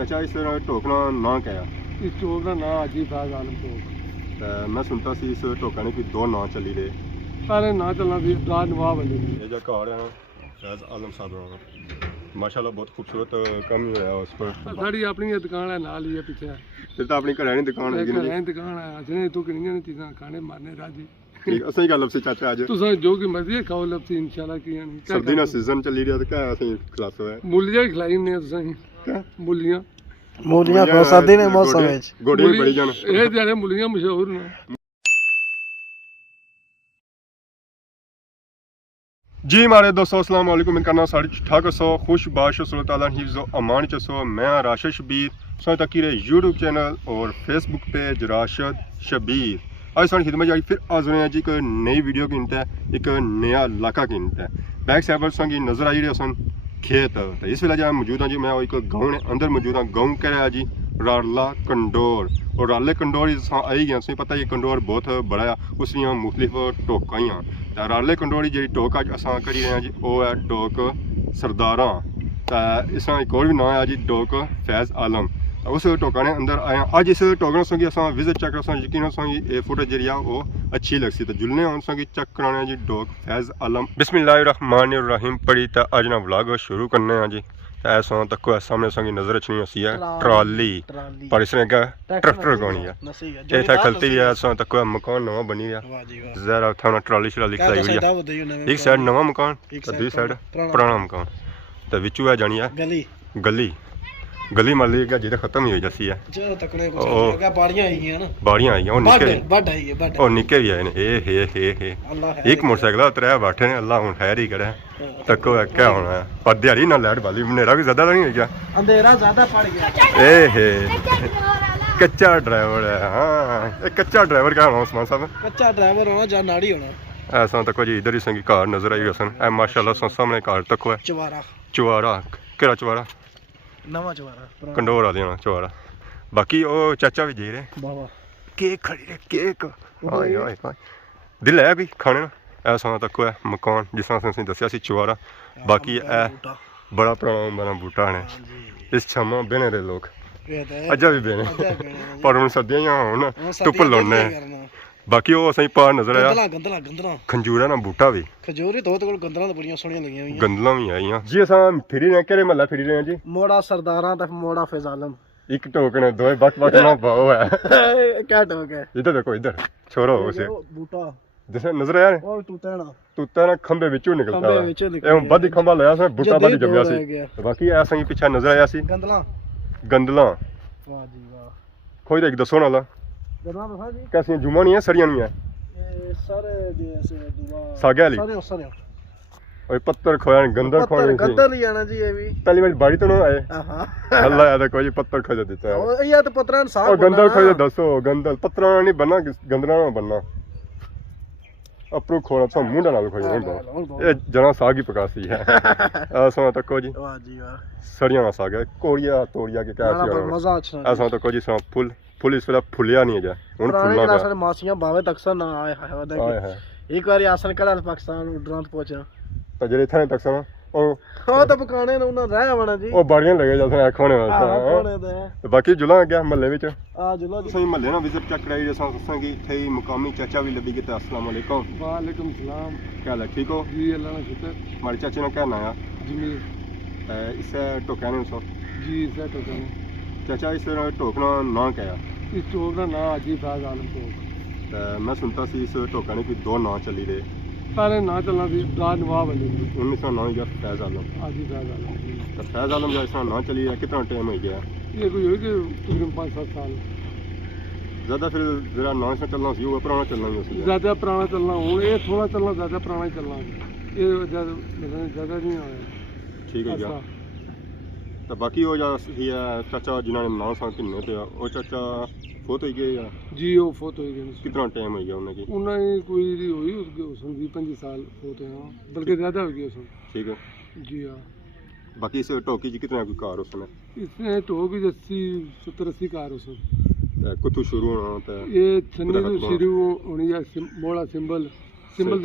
चाचा इस टोकना ना क्या है? इस टोक का नाम अजी फैज आलम टोक। मैं सुनता सी इस टोका ने कोई दो नाम चली रहे। पहले ना चलना सी रात नवाब बने ये जो घर है ना फैज आलम साहब का माशाल्लाह बहुत खूबसूरत काम ही होया उस पर। साड़ी अपनी दुकान है नाल ही है पीछे। फिर तो अपनी घरानी दुकान है घरानी दुकान है असने तो किनियां ने चीज़ां खाने मारने राजी। ठीक असही गल से चाचा आज तुसां जो की मर्जी खाओ लपसी इंशाल्लाह की नहीं। सर्दी ना सीजन चली रहा तो क्या असही खिलास होया मूलियां खिलाई ने तुसां क्या मूलियां खाओ सर्दी ने मौसम में गोडी बड़ी जान ए जेड़े मूलियां मशहूर ने। जी हमारे दोस्तों अस्सलाम वालेकुम मैं करना साड़ी ठाक सो खुश बाश अल्लाह ताला हिफ्ज़ व अमान चसो मैं राशिद शबीर सो तकीर यूट्यूब चैनल और फेसबुक पेज राशिद शबीर आज साड़ी खिदमत जारी फिर हाजिर हैं जी एक नई वीडियो की इंत है एक नया इलाका की इंत है बैक साइड संगी नज़र आई रही सन खेत तो इस वेले जो मौजूद हाँ जी मैं एक गाँव ने अंदर मौजूद हाँ गाँव कह रहा जी राला कंडोर और राले कंडोर आई गया सही पता ये कंडोर बहुत बड़ा है उसलिए मुख्तलिफ टोका ही हाँ तो राले कंडोर की जी टोक अज अस करी रहे हैं जी वो है टोक सरदारा तो इसका एक और भी नाम है जी टोक फैज आलम उस टोका ने अंदर आया अज इस टोक संगी अस विजिट चेक कर यकीन संगी ये फुटेज जी वो अच्छी लगसी तो जुलने संगी चेक कराने जी टोक फैज आलम बिस्मिल्लाहिर्रहमानिर्रहीम पढ़ी तो अज ना व्लॉग शुरू करने हैं जी ऐसा तक सामने संगी नजर अच्छी सी है ट्राली पर इसने क्या ट्रैक्टर कौनी है ये था खलती है ऐसा तक मकान नवा बनी है जरा था ट्राली शराली खलाई हुई है एक साइड नवा मकान दूसरी साइड पुराना मकान तो विचू है जानी है गली गली मान ली जी खत्म ही हो जैसी है बाड़ियां आई और निके भी आए ने एक मोटरसाइकिल त्रै बैठे ने अल्लाह हूं ठहर ही करे तको क्या होना है पर दिहाड़ी ना लाइट वाली मेरा भी ज्यादा नहीं हो गया अंधेरा ज्यादा पड़ गया कच्चा ड्राइवर है हाँ एक कच्चा ड्राइवर क्या होना उस्मान साहब कच्चा ड्राइवर होना या नाड़ी होना ऐसा तको जी इधर ही संगी कार नजर आई सन माशाल्लाह सामने कार तको है चुवारा केड़ा चुवारा नवा चुवारा कंडोर वाले चुवारा बाकी ओ चाचा भी जी रहे केक खड़ी रहे केक आए आए दिल है भी खाने ऐसा तक है मकान जिस तरह दसिया सी चुवारा बाकी है बड़ा पुराना बूटा ने इस छमा बहने दे लोग अजा भी बहने पर हूँ सर्दियां हो धुप लाने बाकी वो असं पार नजर आया खंजूरा ना बूटा भी गंदला भी आई जी अस फिरी रहे केड़े महल्ला फिरी रहे जी मोड़ा सरदारा तक मोड़ा फैज आलम एक टोक ने दो बक ना भाव है क्या टोक है इधर देखो इधर छोरो उसे बूटा जैसे नजर आया तूता ना खंबे विचों निकलता है एवं बद खंबा लाया सी बूटा बद जम्या सी बाकी ऐसा ही पीछे नजर आया सी गंदला वाह जी वाह कोई एक दसो नाला कैसी जुमा नहीं है सरिया नहीं है सागे वाली और पत्थर खोया गंदल खोया गंदल ही आना जी ये भी पहली बार बाड़ी तो ना आए अल्लाह याद कोई पत्थर खोया देता है ये तो पत्थर साफ और गंदल खोया दसो गंदल पत्थर नहीं बनना गंदला ना बनना अपरो खोला तो मुंडा नाल खोया नहीं ये जना साग ही पकासी है ऐसा तको जी वाह जी वाह सरिया ना साग है कोरिया तोरिया के क्या मजा अच्छा ऐसा तको जी सा फुल फुल इस वेला फुलिया नहीं जा हुन फुलना है सारे मासियां भावे तकसन ना आए है एक बार आसन कड़ा पाकिस्तान उड़ान पहुंचा तो जेरे थाने तकसन ओ हां तो पकाने ने उना रह आवना जी ओ बढ़िया लगे जैसे खाने वास्ते तो बाकी जुला गया महल्ले विच आ जुला सही महल्ले ना विजिट चेक कराई जैसा ससा की थे मुकामी चाचा भी लबी के अस्सलाम वालेकुम वालेकुम सलाम क्या हाल है ठीक हो जी अल्लाह का शुक्र हमारे चाचे ने क्या नाम है जी इसे टोकाने सो जी इसे टोकाने चाचा इस टोकना ना क्या इस टोक का नाम अजी फैज आलम टोक मैं सुनता सी इस टोका ने कोई दो नाम चली रहे पहले ना चलना सी रात नवाब बने 1909 या फैज आलम अजी फैज आलम तो फैज आलम जो इसका नाम चली है कितना टाइम हो गया ये कोई हो गया तकरीबन 5-7 साल ज़्यादा फिर जरा नाम से चलना सी वो पुराना चलना ही उससे ज़्यादा पुराना चलना हूँ ये थोड़ा चलना ज़्यादा पुराना ही चलना ये ज़्यादा नहीं आया ठीक है क्या तो बाकी वो चाचा जिन्होंने नाम सा किन्ने थे वो चाचा फोत हो गए या जी वो फोत हो गए कितना टाइम हो गया उन्हें उन्हें कोई हुई उसमें 20-25 साल फोत है बल्कि ज़्यादा हो गया उसमें ठीक है जी हाँ बाकी इस टोकी जी कितना कोई कार उसमें इसमें टोकी 80-70-80 कार उसमें कुछ शुरू होना होता है ये छन्नी तो शुरू होनी है मोड़ा सिंबल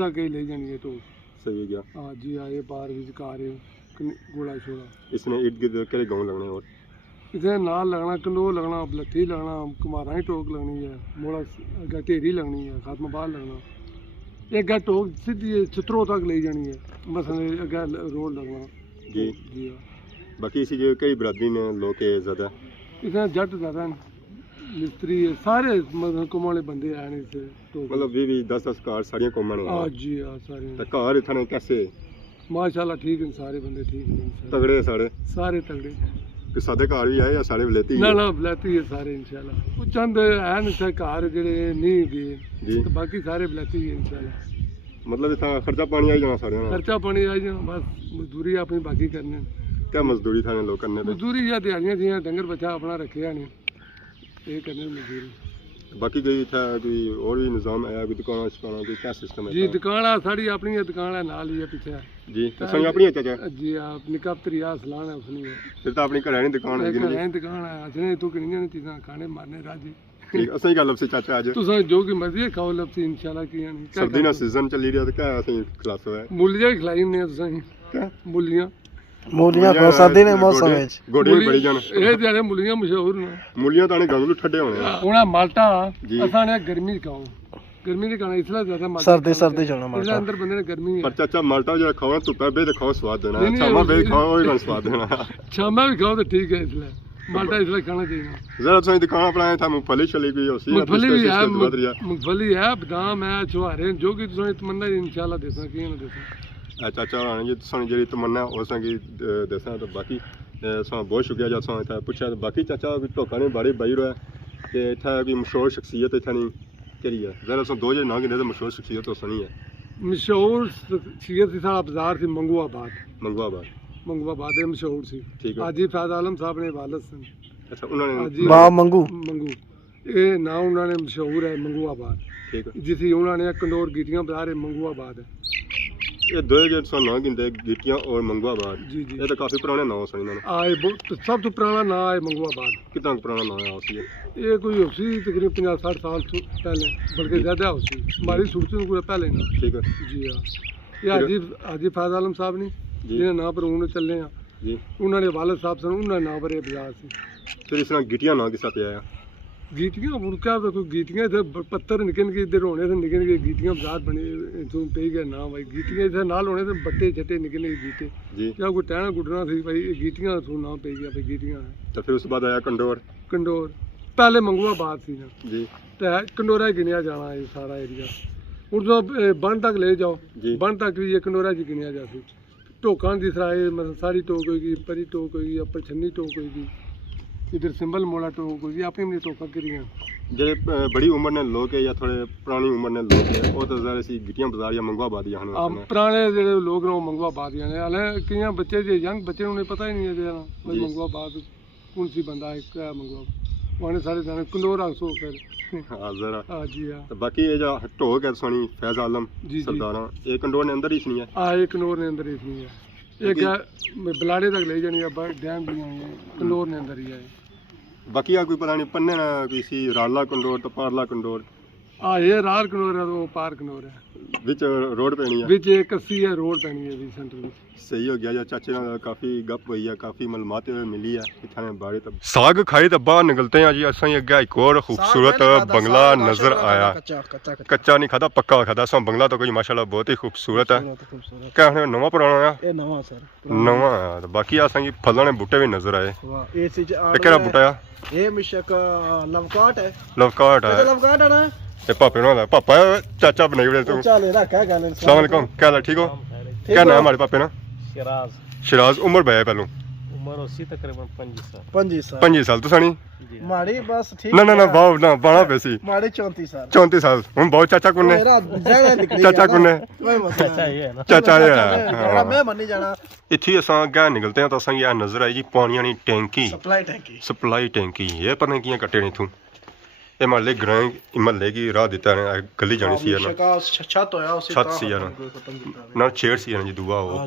तक ही ले जानी है टोक सही है क्या हाँ जी हाँ ये पार भी कार है गोला छोड़ा इसने इर्द गिर्द केड़े गाँव लगने और इतने नाल लगना, कंडोर लगना, बलत्ती लगना, कुमारा ही टोक लगनी है, मोड़ा अगर ढेरी लगनी है, खात्माबाद लगना, एक गै टोक सीधी चित्रों तक ले जानी है, मसले अगर रोड लगना। जी जी बाकी इसी जगह कई बरादरी ने लोग के ज़्यादा इतने जट ज़्यादा मिस्त्री है, सारे मतलब कौम वाले बंदे आए ने इत्थे टोक। मतलब 20-10 कार सारियां कौमां ने हाँ जी हाँ सारे घर इत्थै ने कैसे माशाल्लाह ठीक हैं, सारे बंदे ठीक हैं, तगड़े सारे सारे तगड़े। कि सादे घर भी आए या सारे वलेती ना ना बलैती है सारे इंशाल्लाह, वो चंद है न इत्थे घर जेह्ड़े नहीं गए जी तो बाकी सारे बलैती है इंशाल्लाह। मतलब इत्थै खर्चा पानी आई जाना सारे खर्चा पानी आई जाना, बस मजदूरी अपनी बाकी करने। क्या मजदूरी थाने लोग करने पे मजदूरी या दिहाड़ियां जियां डंगर बच्चा अपना रखे ने ये करने मजदूरी। बाकी कोई इत्थै कोई और भी निजाम है, कोई दुकान शकाना कोई क्या सिस्टम है जी दुकान है साड़ी अपनी है, दुकान है नाल ही है पीछे जी तुसां अपनी है चाचा जी आप निका तरिया सलान है उसनी है, फिर तो अपनी घरै दी दुकान है जी है दुकान है असने तू किनियां ने चीज़ां खाने मारने राजी। ठीक असें गल लपसी चाचा अज तुसां जो की मर्जी खाओ लपसी इंशाल्लाह की नहीं सर्दी ना सीजन चली रहा तो क्या असें खिलासो है मूलियां भी खिलाई ने तुसां क्या मूलियां मूलियां खो सर्दी ने मौसम विच गोडी बड़ी जान ਇਹ ਜਿਹੜੇ मूलियां मशहूर ने मूलियां ताने गंगलू ठड्डे होने हुण माल्टा जी। असां ने गर्मी खाओ, गर्मी नहीं खाना इसलिए ज्यादा माल्टा सर्दी सर्दी चलना इसलिए माल्टा अंदर बंदे ने गर्मी है। पर चाचा माल्टा जो खाओ धुप्पे बे खाओ स्वाद देना नहीं, नहीं, शामा बे नहीं, खाओ भी स्वाद देना शामा भी खाओ तो ठीक है, इसलिए माल्टा इसलिए खाना चाहिए। जरा तुम दुकान अपना था मूंगफली चली गई होसी मूंगफली भी है, मूंगफली है, बादाम है, छुहारे जो कि तुसें तमन्ना इंशाल्लाह देसां की ना देसां। चाचा जी तुसें जेह्ड़ी तमन्ना ओसां गी दस्सां तो बाकी सां बहुत शुक्रिया जो असां इत्थै पुच्छेआ तो बाकी चाचा कोई धोखा नहीं बाड़ी बाई रहा ते इत्थै कोई मशहूर शख्सियत इत्थै नहीं केह्ड़ी है जरा असां दो जेह्ड़े नांऽ गिने ते मशहूर शख्सियत उस नहीं है मशहूर शख्सियत सी साढ़ा बाजार सी मंगूआबाद, मंगवाबाद मंगूआबाद है मशहूर सी। ठीक है हाजी फैज आलम साहब ने वालद सन अच्छा उन्होंने हाजी बा मंगू मंगू ये नाम उन्होंने मशहूर है मंगूआबाद, ठीक है जिसी उन्होंने कंडोर गीटियां बाजार है मंगूआबाद है। ये दो जो तुसां नांऽ गिनदे गिट्टियां और मंगवाबाद जी जी ये तो काफी पुराने नाम सन इन्होंने आए सब तो पुराना नाम है मंगूआबाद। कितना पुराना नाम है उसी ये कोई उसी तकरीबन 50-60 साल पहले बल्कि ज़्यादा उसी हमारी सूरत कोई पहले ना। ठीक है जी हाँ ये हाजी हाजी फैज आलम साहब ने जिन्हें नाम पर उन्होंने चलने हैं जी उन्होंने वालद साहब सन उन्होंने नाम पर ये बाजार से फिर इस तरह गिट्टियां नाम किस पे आया गीटियां और क्या कोई गीटियां इधर पत्थर निकल निकल इधर होने से निकल निकल गीटियां बाजार बने तो पे गया नाम भाई गीटियां इधर नाल होने से बट्टे छट्टे निकले गीटे जी क्या कोई टहना गुडना थी भाई गीटियां तो नाम पे गया भाई गीटियां है। तो फिर उसके बाद आया कंडोर कंडोर पहले मंगूआबाद थी ना जी तो कंडोरा गिनिया जाना है सारा एरिया और जो बन तक ले जाओ जी बन तक भी ये कंडोरा च गिनिया जाती टोकां की तरह मतलब सारी टोक होगी परी टोक होगी अपर छन्नी टोक होगी इधर सिंबल मोड़ा टोक होगी अपनी अपनी टोका करियां जेह्ड़े बड़ी उम्र ने लोग है या थोड़े पुरानी उम्र ने लोग है वो तो ज़रा सी गिट्टियां बाजार या मंगवाबाद या पुराने जेह्ड़े लोग ने वो मंगवाबाद ने हाले केइयां बच्चे जे यंग बच्चे उन्हें पता ही नहीं है भाई मंगवाबाद कौन सी बंदा है क्या मंगवाबाद वहाँ सारे जाने कंडोर आंसू कर हाँ जरा हाँ जी हाँ तो बाकी ये जो टोक है सोनी फैज आलम जी सरदारा ये कंडोर ने अंदर ही नहीं है हाँ ये कंडोर ने अंदर ही नहीं है एक बलाड़े तक ले जानी है डैम भी है कंडोर ने अंदर ही है। बाकी कोई पता नहीं पन्ने ना कोई सी राला कंडोर तो पारला कंडोर हाँ ये रार कंडोर है तो पार कंडोर है विच रोड पैनी है विच एक कस्सी है रोड पैनी है भी सेंटर में सही हो गया या चाचे ना काफी गप हुई है काफी मालूमात मिली है इथाने बारे तब साग खाई तो बाहर निकलते हैं जी असां अगे एक और खूबसूरत बंगला नजर आया कच्चा नहीं खाता पक्का खाता असां बंगला तो कोई माशाल्लाह बहुत ही खूबसूरत है क्या है नवा पुराना है नवा सर नवा है तो बाकी असां की फलां ने बूटे भी नजर आए ये चीज केड़ा बूटा है ये मिशक लवकाट है लवकाट है लवकाट है ना ये पापे ना पापा चाचा बनाई बड़े तू चल रहा क्या गल अस्सलाम वालेकुम क्या हाल है ठीक हो क्या नाम हमारे पापे ना शिराज शिराज उम्र भाई पहलू उम्र उसी तकरीबन 25 साल 25 साल तुसानी माड़ी बस ठीक ना ना ना बाव ना बाणा पैसी माड़ी 34 साल 34 साल हम बहुत चाचा कुन्ने चाचा कुन्ने चाचा ये है ना चाचा ये है मैं मन्नी जाना इत्थे असां गै निकलते हैं तो असां ये नजर आई जी पानी वाली टैंकी सप्लाई टैंकी ये पता नहीं कियां कट्टे ने इथों ये महल्ले ग्रां महल्ले की राह दिता है गली जानी सी ना छत होया उसी छत सी ना ना छेड़ सी ना जी दुआ वो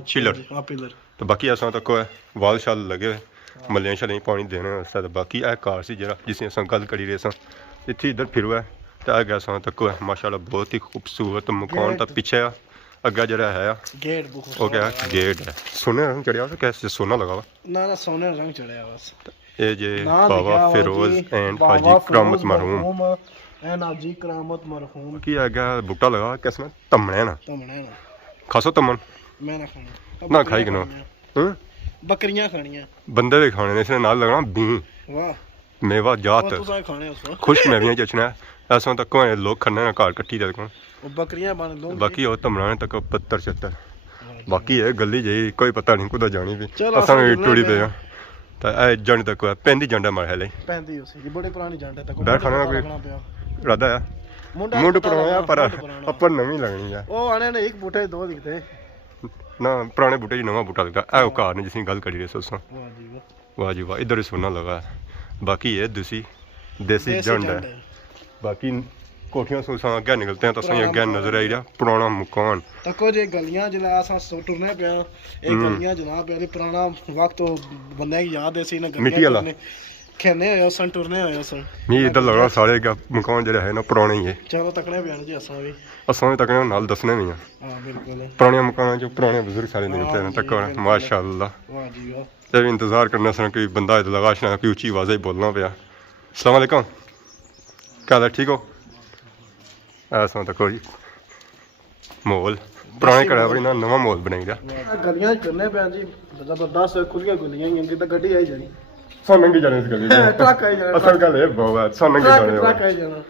पिलर तो बाकी असां तक वाल शाल लगे मल्लियां शल्लियां पानी देने वास्ते तो बाकी ए कार सी जेह्ड़ा जिसी असां गल करी रहे सां इत्थे इधर फिरो है तो अग्गें असां तक माशाल्लाह बहुत ही खूबसूरत मकान तो पीछे अग्गे जेह्ड़ा है गेट वो क्या गेट है सोने रंग चढ़िया कैसे सोना लगा हुआ ना सोने रंग चढ़िया बस ਇਹ ਜੇ ਬਾਬਾ ਫਿਰੋਜ਼ ਐਂਡ ਹਾਜੀ ਕਰਾਮਤ ਮਰਹੂਮ ਐਨ ਹਾਜੀ ਕਰਾਮਤ ਮਰਹੂਮ ਕੀ ਹੈਗਾ ਬੂਟਾ ਲਗਾ ਕਿਸ ਨਾਲ ਧਮਣੇ ਨਾ ਤਮਣਾ ਖਾਸੋ ਧਮਣ ਮੈਂ ਨਾ ਖਾਣਾ ਨਾ ਖਾਈ ਕਿਨੋ ਹਾਂ ਬੱਕਰੀਆਂ ਖਾਣੀਆਂ ਬੰਦੇ ਦੇ ਖਾਣੇ ਨੇ ਇਸ ਨਾਲ ਲੱਗਣਾ ਬੀ ਵਾਹ ਮੇਵਾ ਜਾਤ ਤੁਸੀਂ ਖਾਣੇ ਉਸ ਖੁਸ਼ ਮੈਵੀਆਂ ਚਚਣਾ ਐਸੋਂ ਤੱਕ ਲੋਕ ਖਾਣੇ ਨਾ ਘਰ ਕੱਟੀ ਦੇ ਕੋਲ ਉਹ ਬੱਕਰੀਆਂ ਬਣ ਲੋ ਬਾਕੀ ਉਹ ਧਮਣਾ ਤੱਕ ਪੱਤਰ ਚੱਤਰ ਬਾਕੀ ਇਹ ਗੱਲੀ ਜਈ ਕੋਈ ਪਤਾ ਨਹੀਂ ਕੁਦਾ ਜਾਣੀ ਵੀ ਅਸਾਂ ਵੀ ਟੁੜੀ ਪਏ ਆ ਤਾਂ ਇਹ ਜੰਡ ਤੱਕ ਪੈਂਦੀ ਜੰਡਾ ਮਾਰ ਹਲੇ ਪੈਂਦੀ ਉਸੇ ਦੀ ਬੜੀ ਪੁਰਾਣੀ ਜੰਡ ਤੱਕ ਬੈਠਣਾ ਕੋਈ ਰਾਦਾ ਆ ਮੁੰਡ ਪੁਰਾਣਾ ਪਰ ਉੱਪਰ ਨਵੀਂ ਲੱਗਣੀ ਆ ਉਹ ਆਣੇ ਨੇ ਇੱਕ ਬੂਟੇ ਦੋ ਦਿਖਦੇ ਨਾ ਪੁਰਾਣੇ ਬੂਟੇ ਜੀ ਨਵਾਂ ਬੂਟਾ ਲੱਗਦਾ ਇਹ ਉਹ ਘਰ ਨੇ ਜਿਸੀ ਗੱਲ ਕਰੀ ਰਹੇ ਸੋਸਾਂ ਵਾਹ ਜੀ ਵਾਹ ਜੀ ਵਾਹ ਇਧਰ ਹੀ ਸੋਨਾ ਲਗਾ ਬਾਕੀ ਇਹ ਦੇਸੀ ਜੰਡ ਹੈ ਬਾਕੀ ਕੋਠੀਆਂ ਸੋਸਾਂ ਅੱਗੇ ਨਿਕਲते हैं तो सही ਅੱਗੇ ਨਜ਼ਰ ਆਈ ਰਿਹਾ ਪੁਰਾਣਾ ਮਕਾਨ ਤੱਕੋ ਜੇ ਗਲੀਆਂ ਜਿਹੜਾ ਅਸਾਂ ਟੁਰਨੇ ਪਿਆ ਇਹ ਗਲੀਆਂ ਜਨਾਬ ਇਹ ਪੁਰਾਣਾ ਵਕਤ ਬੰਦਿਆਂ ਦੀ ਯਾਦ ਹੈ ਸੀ ਨਾ ਮਿੱਟੀ ਵਾਲਾ ਖੇਨੇ ਹੋਏ ਸਨ ਟੁਰਨੇ ਹੋਏ ਸਨ ਨਹੀਂ ਇਧਰ ਲੱਗਣਾ ਸਾਰੇ ਮਕਾਨ ਜਿਹੜੇ ਹੈ ਨਾ ਪੁਰਾਣੇ ਹੀ ਹੈ ਚਲੋ ਤੱਕਣੇ ਪਿਆਣ ਜੀ ਅਸਾਂ ਵੀ ਤੱਕਣੇ ਨਾਲ ਦੱਸਣੇ ਵੀ ਆ ਹਾਂ ਬਿਲਕੁਲ ਪੁਰਾਣੇ ਮਕਾਨਾਂ ਚ ਪੁਰਾਣੇ ਬਜ਼ੁਰਗ ਸਾਰੇ ਨਿਕਲते हैं ਤੱਕ ਮਾਸ਼ਾਅੱਲਾ ਵਾਹ ਜੀ ਵਾਹ ਤੇ ਵੀ ਇੰਤਜ਼ਾਰ ਕਰਨਾ ਸਨ ਕਿ ਬੰਦਾ ਇਧਰ ਲਗਾਸ਼ਨਾ ਕੋਈ ਉੱਚੀ ਆਵਾਜ਼ ਹੀ ਬੋਲਣਾ ਪਿਆ अस्सलाम वालेकुम क्या हाल है ठीक हो ऐसा तक जी माहौल पुराने घड़ा बड़ी ना नवा माहौल बनाई रहा गलियां करने पे जी जबरदस्त खुलियां गुलियां हैं कि गड्डी आई जानी सा नंगी जाने इस गली में ट्रक आई जाना असल गल है बहुत सा नंगी जाने ट्रक आई जाना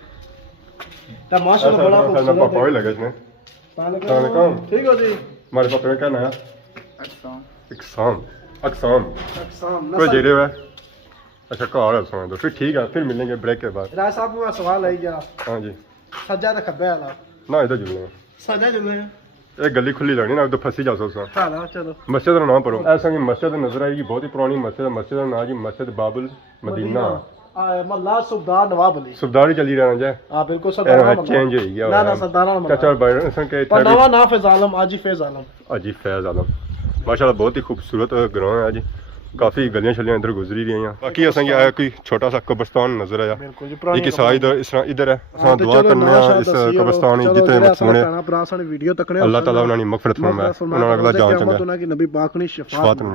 ता माशाल्लाह बड़ा खूबसूरत पापा ही लगे इसमें अस्सलाम वालेकुम ठीक हो जी हमारे पापा ने क्या नाम है अकसाम अकसाम कोई जेरे है अच्छा घर है समझ दो फिर ठीक है फिर मिलेंगे ब्रेक के बाद राय साहब का सवाल है क्या हाँ जी सज्जा ते खब्बे वाला ना इधर जुड़े सज्जा जुड़े ये गली खुली लगनी ना उधर फंसी जा सकता चलो चलो मस्जिद का नाम पढ़ो ऐसा कि मस्जिद नजर आएगी बहुत ही पुरानी मस्जिद का नाम जी मस्जिद बाबुल मदीना मल्ला सुबदार नवाब अली सुबदार ही चली रहना जाए हां बिल्कुल सरदार चेंज हो गया ना ना सरदार चाचा भाई सन के पर नवा नाम फैज आलम आजी फैज आलम माशाल्लाह बहुत ही खूबसूरत ग्राउंड है जी काफी गलियां शलियां इधर गुजरी रही हैं बाकी असां की आया कोई छोटा सा कब्रिस्तान नजर आया ये कि सा इधर है असां दुआ करने हैं इस कब्रिस्तान में जितने मखसूने वीडियो तकने अल्लाह ताला उन्हां दी मगफिरत फरमाए उन्हां अगला जान चंगा कि नबी पाक ने शफात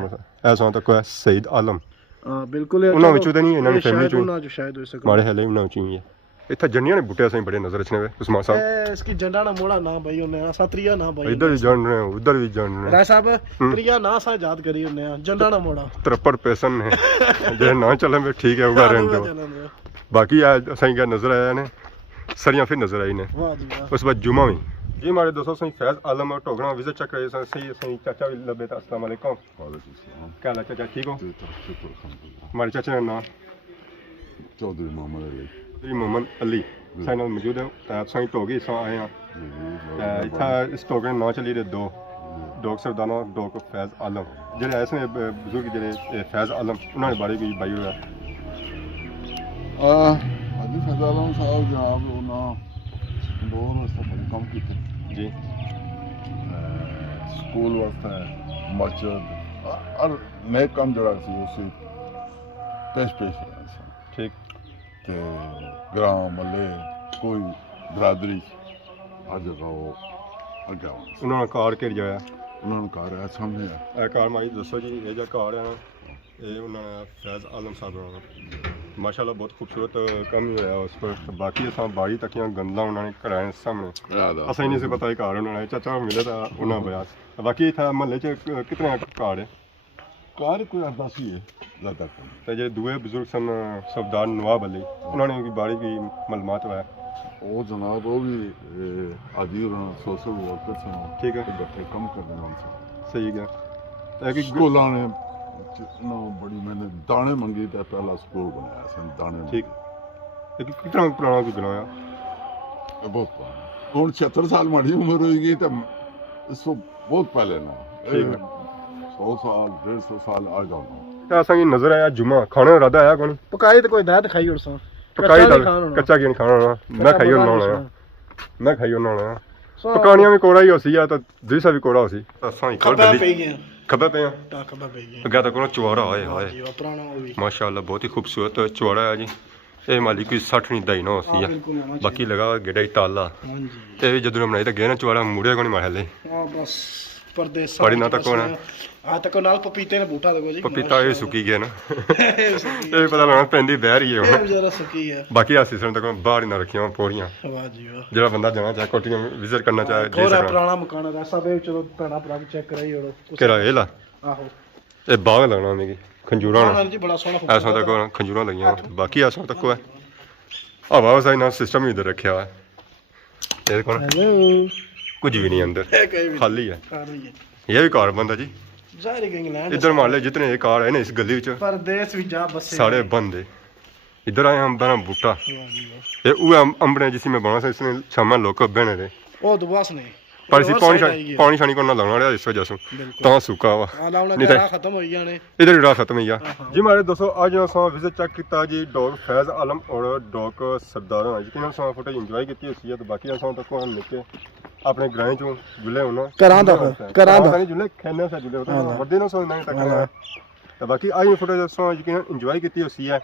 ऐसा तक है सईद आलम हां बिल्कुल उन्हां विचों ते नहीं इन्हां दी फैमिली चों शायद हो सके हमारे हले उन्हां चों ही है इत्थे जन्नियां ने बूटे असां बड़े नजर रखने वे उस्मान साहब इसकी जंडा ना मोड़ा ना भाई उन्हें असा त्रिया ना भाई इधर भी जान रहे हैं उधर भी जान रहे हैं राय साहब त्रिया ना सा याद करी उन्हें जंडा ना मोड़ा तरपर पेशन है जे ना चले में ठीक है उगा रहने दो बाकी असां क्या नजर आया ने सरियां फिर नजर आई ने वाह जी वाह उस बाद जुमा में जी हमारे दोस्तों सही फैज आलम और टोगरा विजिट चेक करे सही सही चाचा भी लबे था अस्सलाम वालेकुम वालेकुम सलाम क्या हाल है चाचा ठीक हो हमारे चाचा का नाम चौधरी मोहम्मद अली जी मोहम्मद अली साइनल मौजूद है आप सही टोगी सा आए हैं इतना इस टोगरे नौ चली रहे दो सरदाना दो को फैज आलम जेडे ऐसे बुजुर्ग जेडे फैज आलम उन्होंने बारे कोई बाई हुआ हाजी फैज आलम साहब जनाब उन्होंने कंदोर वास्ते काम किया जी स्कूल वास्ते मस्जिद और नए काम जरा सी उसी पेश ठीक ते ग्राम मल्ले कोई बरादरी हर जगह वो अग्गे उन्होंने कार के जाया उन्होंने कार है सामने है कार माई दसो जी ये जो कार है ना ये उन्होंने फैज आलम साहब बनाना माशाल्लाह बहुत खूबसूरत काम ही होया उस पर बाकी असा बाड़ी तक गंदा उन्होंने कराया सामने असा नहीं से पता ही कार उन्होंने चाचा मिले था उन्होंने बयास बाकी था महल्ले च कितने कार है कार कोई 10 ही है ज़्यादा तो जो दूए बुजुर्ग सन सरदार नवाब अली उन्होंने भी बाड़ी की मालूमात हुआ वो जनाब वो भी आदि सोशल वर्कर से ठीक है बच्चे कम कर देना उनसे सही है स्कूल ने बड़ी मैंने दाने मंगी तो पहला स्कूल बनाया सन दाने ठीक कितना पुराना कोई बनाया बहुत पुराना हूँ 76 साल माड़ी उम्र होगी तो इसको बहुत पहले ना 100 साल 150 साल आ जाऊंगा असा की नजर आया जुमा खाने इरादा आया कोनी पकाई तो कोई दात खाई उरसा पकाई कच्चा की नहीं खाना होना मैं खाई होना होना मैं खाई होना होना पकानियां भी कोड़ा ही होसी या तो दूसरा भी कोड़ा होसी असा ही कर गली खब्बे पे अगे तक कोना चौड़ा है हाय पुराना वो भी माशाल्लाह बहुत ही खूबसूरत चौड़ा है जी ये मालिक की 60 नहीं दई ना होसी है बाकी लगा गेड़ा ही ताला हां जी ये जदों बनाई तो गए ना चौड़ा मुड़े को नहीं मार ले हां बस परदेसा पड़ी ना तक होना आ तक नाल पपीते ने बूटा देखो जी पपीता ये सुकी गया ना ये पता लगना पेंदी बह रही है बेचारा सुकी है बाकी आ सीजन तक बाहर ही ना रखियां पौड़ियां वाह जी वाह जेड़ा बंदा जाना चाहे कोटियां विजिट करना चाहे जी थोड़ा सकना पुराना मकान है सब चलो भैणा भरा चेक कराई और केड़ा ए ला आहो ये बाग लगना मिगी खंजूरा हाँ जी बड़ा सोहना ऐसा तक खंजूरा लगियां बाकी ऐसा तक है हवा वसा इना सिस्टम ही इधर रखा है ये कौन हेलो कुछ भी नहीं अंदर खाली है खाली है ये भी कार बंद है जी ज़ाहिर है इंग्लैंड इधर मान ले जितने ये कार है ना इस गली विच परदेस भी जा बस सारे बंद है इधर आए हम बना बूटा ये वो अंब ने जिसी में बना सा इसने छामा लोग बहने रे ओ दुबास ने पर इसी पानी शानी को ना लगना रहा इस वजह से ता सूखा हुआ नहीं तो खत्म हो जाने इधर राह खत्म ही जी हमारे दोस्तों आज असां विजिट चेक किया जी डॉग फैज आलम और डॉग सरदार यकीन असां फुटेज इंजॉय की उसी है तो बाकी असां तक हम निके अपने ग्रां चों जुले होना करां दा जुले खेने से जुले होता वड्डे ना सोचना तक तो बाकी आज फुटेज असां यकीन इंजॉय की उसी है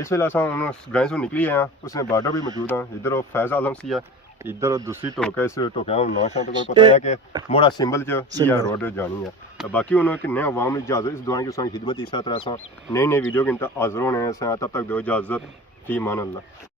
इस वेले असां ग्रां चों निकली आए उसने बॉर्डर भी मौजूद है इधर फैज आलम सी है इधर दूसरी टोक है इस टोका ना शायद को पता है कि मोड़ा सिंबल च रोड जानी है तो बाकी उन्होंने किन्ने आवाम इजाजत इस दौरान की खिदमत इस तरह से नई नई वीडियो के हाजिर होने तब तक दो इजाजत फी मान अल्लाह।